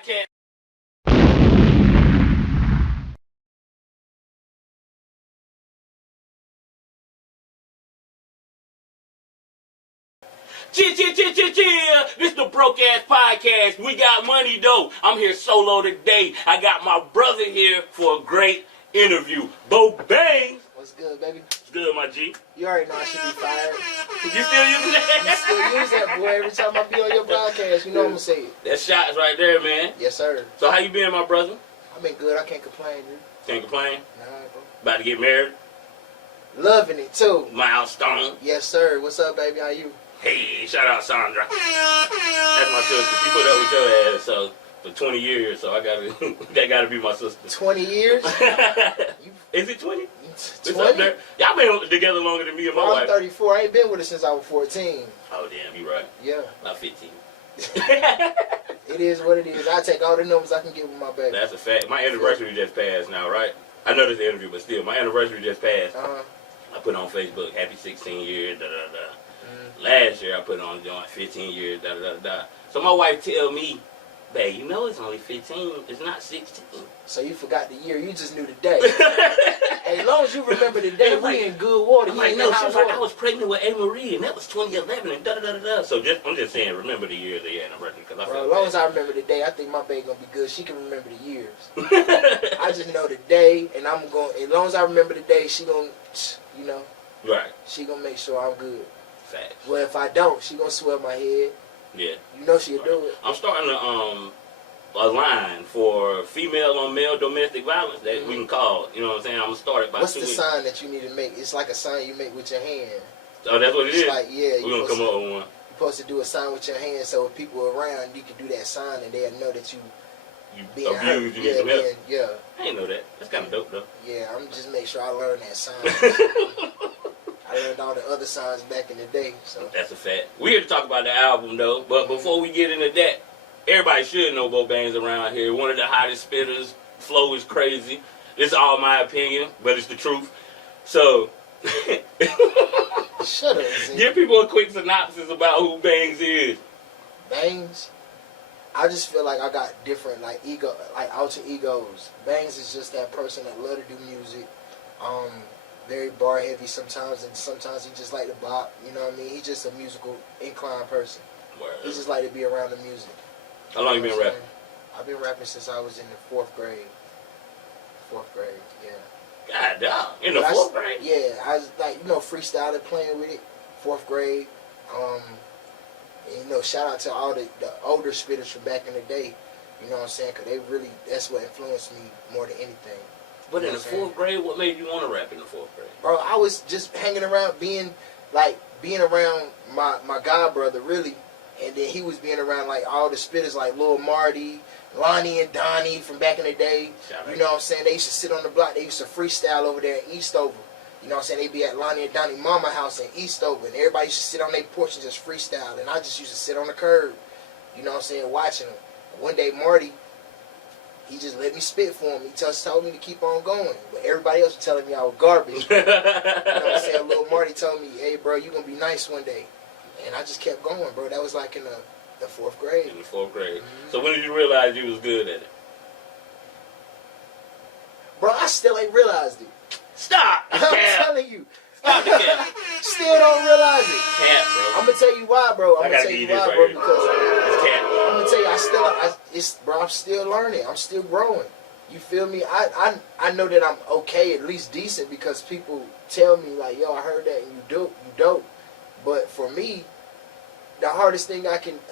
podcast. Chill. This the Broke Ass Podcast. We got money though. I'm here solo today. I got my brother here for a great interview. Bo-Bangz. What's good, baby? What's good, my G? You already know I should be fired. You still using that? You still use that, boy. Every time I be on your broadcast, you know I'm gonna say it. That shot's right there, man. Yes, sir. So how you been, my brother? I've been good. I can't complain, dude. Can't complain. Nah, bro. About to get married. Loving it too. Milestone. Yes, sir. What's up, baby? How you? Hey, shout out Sandra. That's my sister. She put up with your ass so for 20 years, so I gotta that gotta be my sister. 20 years? Is it 20? It's 20? up there. Y'all been together longer than me and my I'm wife. 34. I ain't been with her since I was 14. Oh damn, you right. Yeah. About 15. It is what it is. I take all the numbers I can get with my baby. That's a fact. My anniversary just passed now, right? I know this is the interview, but still, my anniversary just passed. I put on Facebook, happy 16 years, da da da. Last year I put on joint 15 years, da da da. So my wife tell me, babe, you know it's only 15, it's not 16. So you forgot the year, you just knew the day. Hey, as long as you remember the day, we in good water. I'm like, no, she was like, I was pregnant with A. Marie, and that was 2011, and da da da da. So I'm just saying, remember the year of the anniversary, because I feel as long as I remember the day, I think my baby gonna be good. She can remember the years. I just know the day, and I'm going. As long as I remember the day, she gonna, you know, right. She gonna make sure I'm good. Facts. Well, if I don't, she gonna swell my head. Yeah. You know she'll do it. I'm starting a line for female on male domestic violence that we can call. You know what I'm saying? I'm gonna start it by What's 2 the weeks. sign that you need to make? It's like a sign you make with your hand. Oh, that's what it is? It's like, yeah. We're gonna come up with one. You're supposed to do a sign with your hand, so if people are around, you can do that sign, and they'll know that you being abused. hurt. You need some help. Yeah. I didn't know that. That's kind of dope, though. Yeah, I'm just make sure I learn that sign. I learned all the other signs back in the day. So that's a fact. We're here to talk about the album, though. But before we get into that, everybody should know Bo-Bangz around here. One of the hottest spitters. Flow is crazy. This is all my opinion, but it's the truth. So, shut up, Zeke. Give people a quick synopsis about who Bangz is. Bangz? I just feel like I got different, like alter egos. Bangz is just that person that love to do music. Very bar heavy sometimes, and sometimes he just like to bop. You know what I mean? He's just a musical inclined person. Word. He just like to be around the music. How long you been rapping? I've been rapping since I was in the 4th grade. 4th grade, yeah. God damn, in the 4th grade? Yeah, I was like, freestyling, playing with it. 4th grade. And, shout out to all the older spitters from back in the day. You know what I'm saying? Because that's what influenced me more than anything. But in the 4th grade, what made you want to rap in the 4th grade? Bro, I was just hanging around, being around my god brother, really. And then he was being around, like, all the spitters, like Lil Marty, Lonnie and Donnie from back in the day. You know what I'm saying? They used to sit on the block. They used to freestyle over there in Eastover. You know what I'm saying? They'd be at Lonnie and Donnie mama house in Eastover. And everybody used to sit on their porch and just freestyle. And I just used to sit on the curb, you know what I'm saying, watching them. One day, Marty, he just let me spit for him. He just told me to keep on going. But everybody else was telling me I was garbage. You know what I'm saying? Little Marty told me, hey, bro, you going to be nice one day. And I just kept going, bro. That was like in the 4th grade. In the 4th grade. So when did you realize you was good at it? Bro, I still ain't realized it. Stop! I'm telling you. Stop the cap. Still don't realize it. Cap, bro. I'm going to tell you why, bro. I gotta give you this right bro, here. because It's cap. I'm going to tell you, I'm still learning. I'm still growing. You feel me? I know that I'm okay, at least decent, because people tell me, like, yo, I heard that and you dope. But for me, the hardest thing it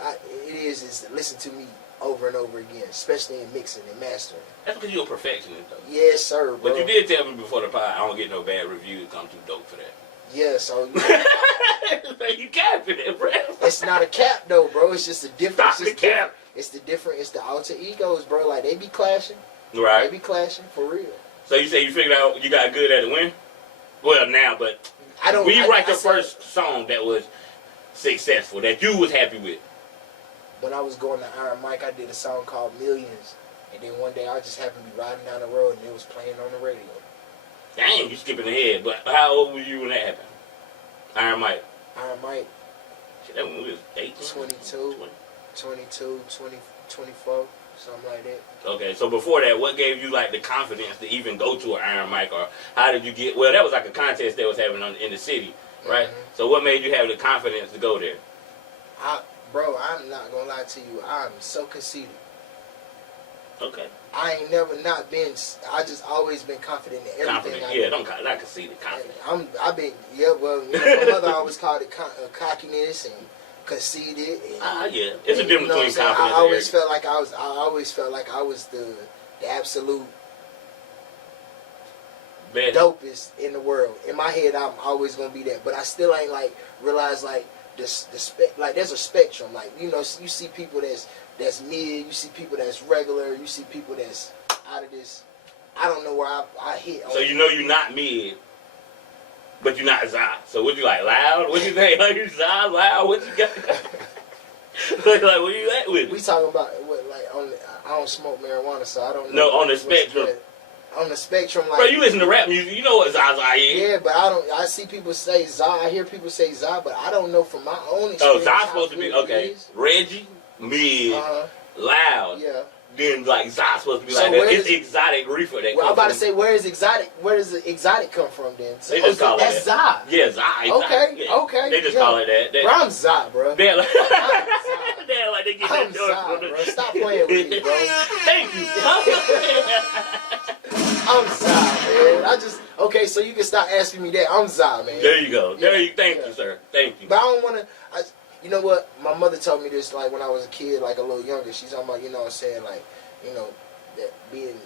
is to listen to me over and over again, especially in mixing and mastering. That's because you're a perfectionist, though. Yes, sir, bro. But you did tell me before the pod, I don't get no bad reviews. I'm too dope for that. Yeah, so you capping it, bro. It's not a cap though, bro. It's just a difference. Stop the cap. It's the alter egos, bro. Like they be clashing. Right. They be clashing for real. So you say you figured out you got good at it when? Well, now, but when you write the first song that was successful, that you was happy with? When I was going to Iron Mike, I did a song called Millions. And then one day I just happened to be riding down the road and it was playing on the radio. Dang, you skipping ahead. But how old were you when that happened? Iron Mike. Iron Mike. Shit, that when we was 18? 22, 22, 20, 24. something like that. Okay, so before that, what gave you like the confidence to even go to an Iron Mike, or how did you get? Well, that was like a contest they was having in the city, right? Mm-hmm. So what made you have the confidence to go there? Bro, I'm not gonna lie to you. I'm so conceited. Okay. I ain't never not been. I just always been confident in everything. Confident, not conceited, confident. I've been, well, my mother always called it cockiness and conceited. Yeah, it's a difference between confidence. I always felt like I was the absolute dopest in the world. In my head, I'm always gonna be that, but I still ain't like realize like like there's a spectrum. Like you see people that's mid, you see people that's regular, you see people that's out of this. I don't know where I hit. So you're not mid, but you're not Zah. So what you like, loud? What you think? Like you Zah, loud? What you got? like where you at with it? We talking about what I don't smoke marijuana, so I don't know. No, on the spectrum. On the spectrum, like... Bro, you listen to rap music, you know what Zah is. Yeah, but I see people say Zah, I hear people say Zah, but I don't know from my own experience. Oh, Zah's supposed to be, okay, Reggie, mid, loud. Yeah. Then, like, Zah's supposed to be like that. It's exotic reefer that I'm about to say, where does the exotic come from, then? So, they just call it that's Zah. Yeah, Zah. Okay. They just call it that. Bro, I'm Zah, bro. They're like, I'm like they get I'm that Zah, bro. Stop playing with me, bro. Thank you. I'm Zah, man. Okay, so you can stop asking me that. I'm Zah, man. There you go. Thank you, sir. Thank you. But I don't want to... You know what? My mother told me this, like, when I was a kid, like, a little younger. She's talking about, you know what I'm saying, like, that being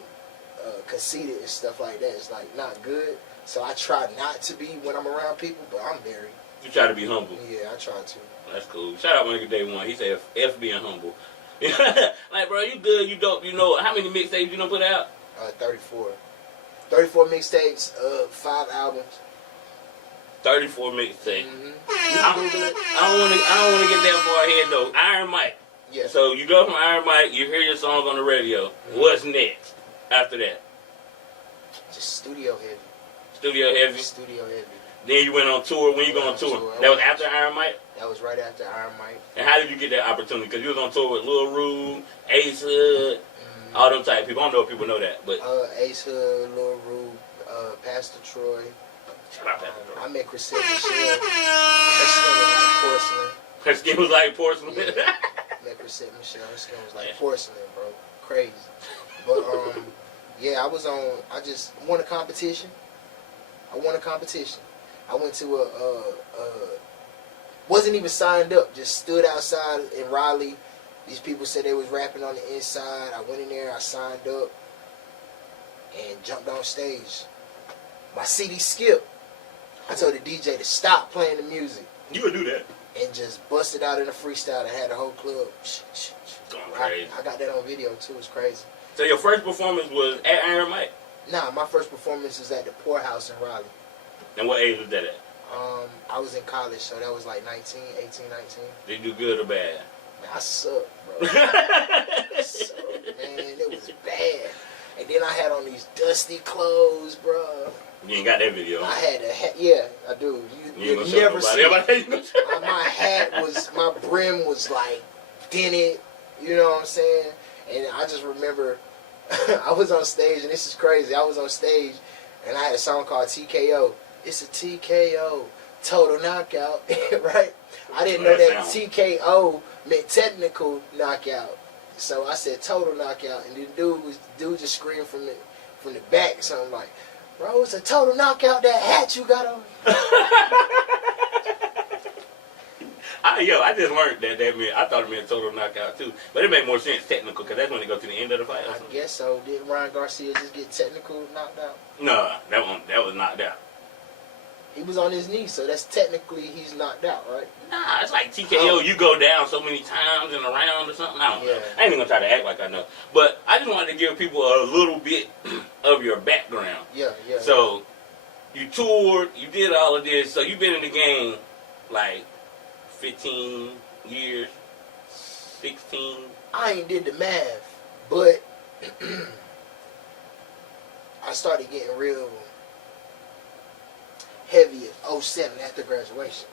conceited and stuff like that is, like, not good. So I try not to be when I'm around people, but I'm very... You try to be humble. Yeah, I try to. That's cool. Shout out my nigga Day One. He said, F being humble. Like, bro, you good, you dope, you know. How many mixtapes you done put out? 34. 34 mixtapes, 5 albums. 34 mixtapes. Mm-hmm. I don't want to get that far ahead though. Iron Mike. Yeah. So you go from Iron Mike, you hear your songs on the radio. Mm-hmm. What's next after that? Just studio heavy. Studio heavy. Studio heavy. Then you went on tour. When you go on tour? That was after Iron Mike? That was right after Iron Mike. And how did you get that opportunity? Because you was on tour with Lil Rude, Ace Hood, all them type of people. I don't know if people know that, but Ace Hood, Lil Rude, Pastor Troy. Shout out Pastor Troy. I met Chrisette Michelle. Her skin was like porcelain. Her skin was like porcelain. Yeah. Met Chrisette Michelle. Her skin was like porcelain, bro. Crazy. But yeah, I just won a competition. I went to wasn't even signed up, just stood outside in Raleigh. These people said they was rapping on the inside. I went in there, I signed up, and jumped on stage. My CD skipped. I told the DJ to stop playing the music. You would do that. And just busted out in a freestyle and had the whole club. Going crazy. I got that on video too, it's crazy. So your first performance was at Iron Mike? Nah, my first performance was at the Poorhouse in Raleigh. And what age was that at? I was in college, so that was like 18, 19. Did you do good or bad? Man, I sucked, bro. I sucked, man. It was bad. And then I had on these dusty clothes, bro. You ain't got that video. I had a hat. Yeah, I do. You never see it. My hat was, my brim was like dented. You know what I'm saying? And I just remember I was on stage, and this is crazy. I was on stage, and I had a song called TKO. It's a TKO, total knockout, right? I didn't know that TKO meant technical knockout. So I said total knockout, and the dude just screamed from the back, something like, bro, it's a total knockout, that hat you got on. I just learned that meant, I thought it meant total knockout too. But it made more sense technical, because that's when they go to the end of the fight. I guess so. Did Ryan Garcia just get technical knocked out? No, that was knocked out. He was on his knee, so that's technically he's knocked out, right? Nah, it's like TKO, you go down so many times in a round or something. I don't know. I ain't even gonna try to act like I know. But I just wanted to give people a little bit of your background. Yeah. So, you toured, you did all of this, so you've been in the game like 15 years, 16? I ain't did the math, but I started getting real heavy at 07 after graduation.